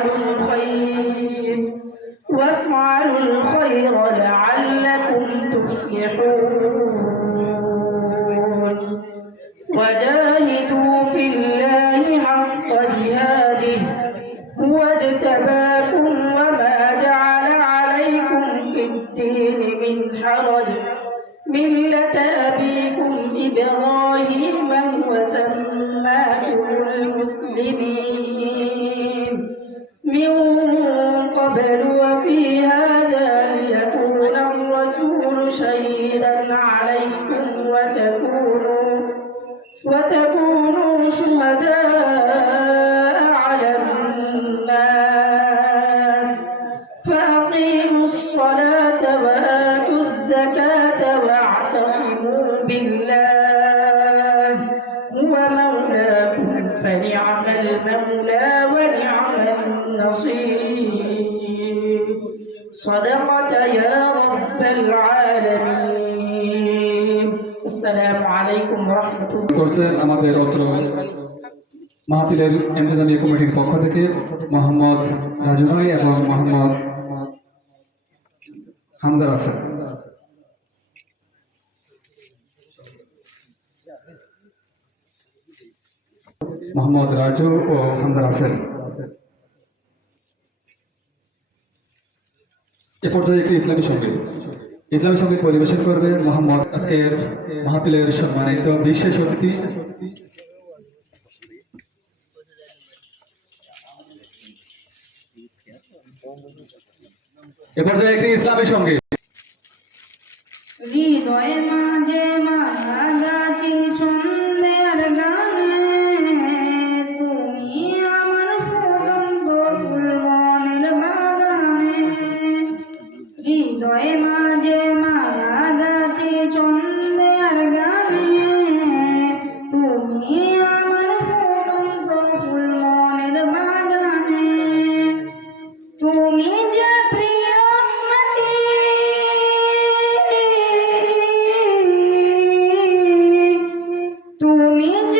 وافعلوا الخير. وافعلوا الخير لعلكم تفلحون. وجاهدوا في الله حق جهاده. هو اجتباكم وما جعل عليكم في الدين من حرج. ملة قبل وفي هذا ليكون الرسول شهيدا عليكم وتكونوا وتكونوا شهداء على الناس. فأقيموا الصلاة وآتوا الزكاة واعتصموا بالله. هو مولاكم فنعم المولى. صدقت يا رب العالمين السلام عليكم ورحمة الله করছেন আমাদের অত্র মাহফিলের এমজাদামি কমিটির পক্ষ থেকে মোহাম্মদ রাজু ভাই এবং মোহাম্মদ হামজা রাসেল মোহাম্মদ রাজু ও হামজা রাসেল এ পর্যায়ে একটি ইসলামী সংগীত ইসলামী সংগীত পরিবেশন করবে মোহাম্মদ আজকের মাহফিলের সম্মানিত বিশেষ অতিথি। এ পর্যায়ে একটি ইসলামী সংগীত হৃদয়ে মাঝে মালা গাছি ছন্দের গানে তুমি আমার ফুলন্ত ফুলবনের বাগানে। তুমি যে প্রিয় তুমি যে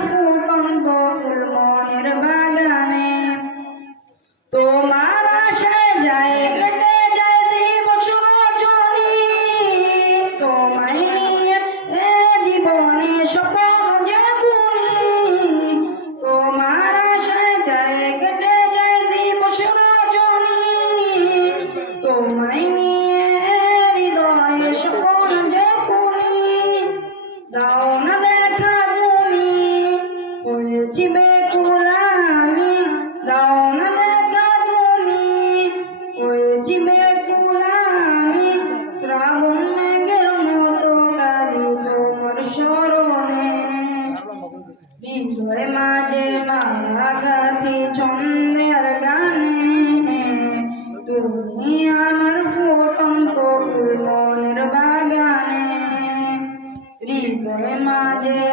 চিবে কুলামি দাও না দেখা তুমি। ওই চিবে কুলামি শ্রাবণ মেঘের মতো কালি তোমার স্মরণে। বিজয় মাঝে মালা গাথি ছন্দের গানে। তুমি আমার ফুটন্ত মনের বাগানে। হৃদয় মাঝে